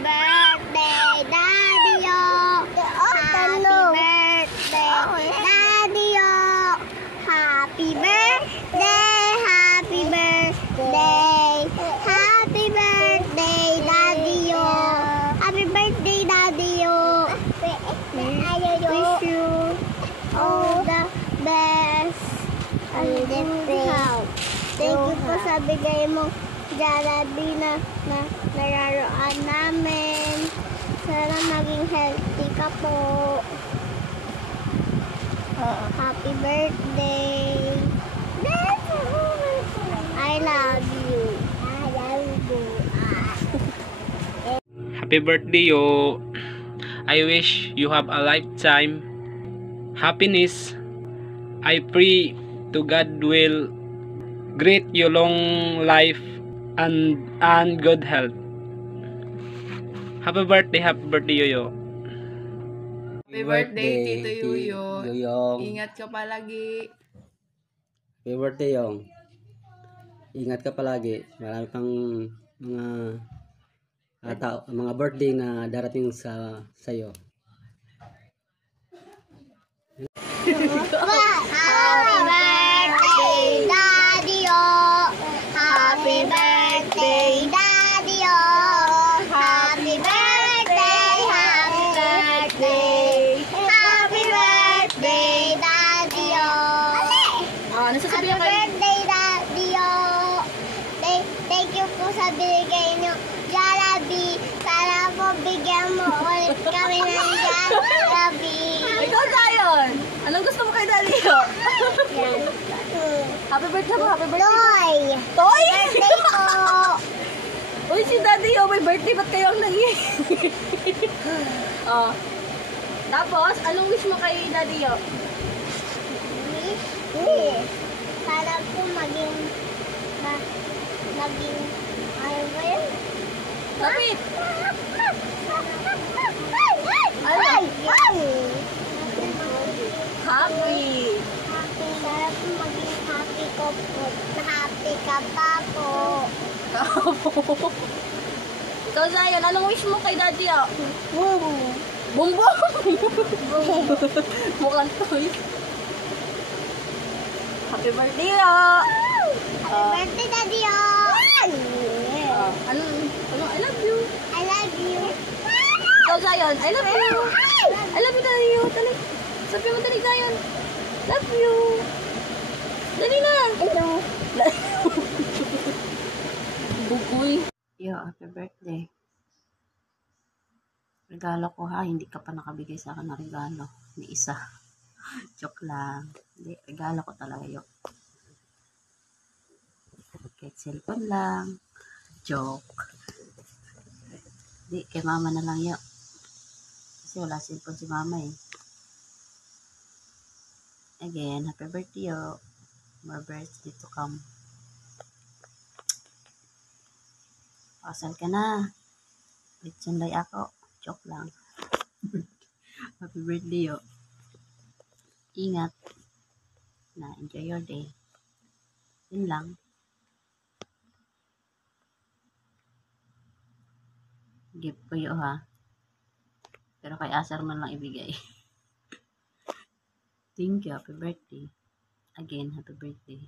birthday, Daddy-o. Happy birthday, Daddy-o. Happy birthday, happy birthday. Happy birthday, Daddy-o. Happy birthday, Daddy-o. Wish you all the best. Thank you po sa bigay mong Jollibee na nalaroan namin. Sana maging healthy ka po. Happy birthday. I love you. I love you. Happy birthday, yo. I wish you have a lifetime happiness. I pray to God will grant you long life and good health. Happy birthday, Yoyo. Happy birthday, Tito Yuyo. Yoyong. Ingat ka palagi. Happy birthday, Yong. Ingat ka palagi. Marami pang mga birthday na darating sa iyo. Happy birthday, Daddy-o. Happy birthday, Daddy-o. Happy birthday, happy birthday. Happy birthday, Daddy-o. Ano sasabihin Happy birthday, Daddy-o. Thank you po sa binigay niyo Jollibee. Sana po bigyan mo ulit kami ng Jollibee. Ikaw, Zion! Anong gusto mo kay Daddy-o? Yan. Happy birthday mo, happy birthday. Toy! Toy! Birthday po! Uy, si Daddy-o, may birthday, ba't kayo ang nangyay? Oh. Tapos, anong wish mo kay Daddy-o? Sana po maging ano ba yun? Lapit! Ay! Happy! Sana po maging happy ko po. Happy ka pa po. Ikaw, Zion, anong wish mo kay Daddy-o? Boom! Bumbong! Mukhang toy. Happy birthday, Happy birthday, Daddy-o! Anong, I love you. I love you. Ikaw, Zion, I love you. I love you, Daddy-o. Sabi mo, dali, Zion. Love you. Dali na. Hello. Bugoy. Yo, happy birthday. Regalo ko ha, hindi ka pa nakabigay sa akin ng regalo. Ni isa. Joke lang. Hindi, regalo ko talaga yun. Kahit cellphone lang. Joke. Hindi, kay mama na lang yun. Kasi wala cellphone si mama eh. Again, happy birthday yo. More birthday to come. Pasal ka na. Litsunday ako. Joke lang. Happy birthday yo. Ingat. Na enjoy your day. Yun lang. Gift ko yun ha. Pero kay Asar man lang ibigay. Thank you. Happy birthday. Again, happy birthday.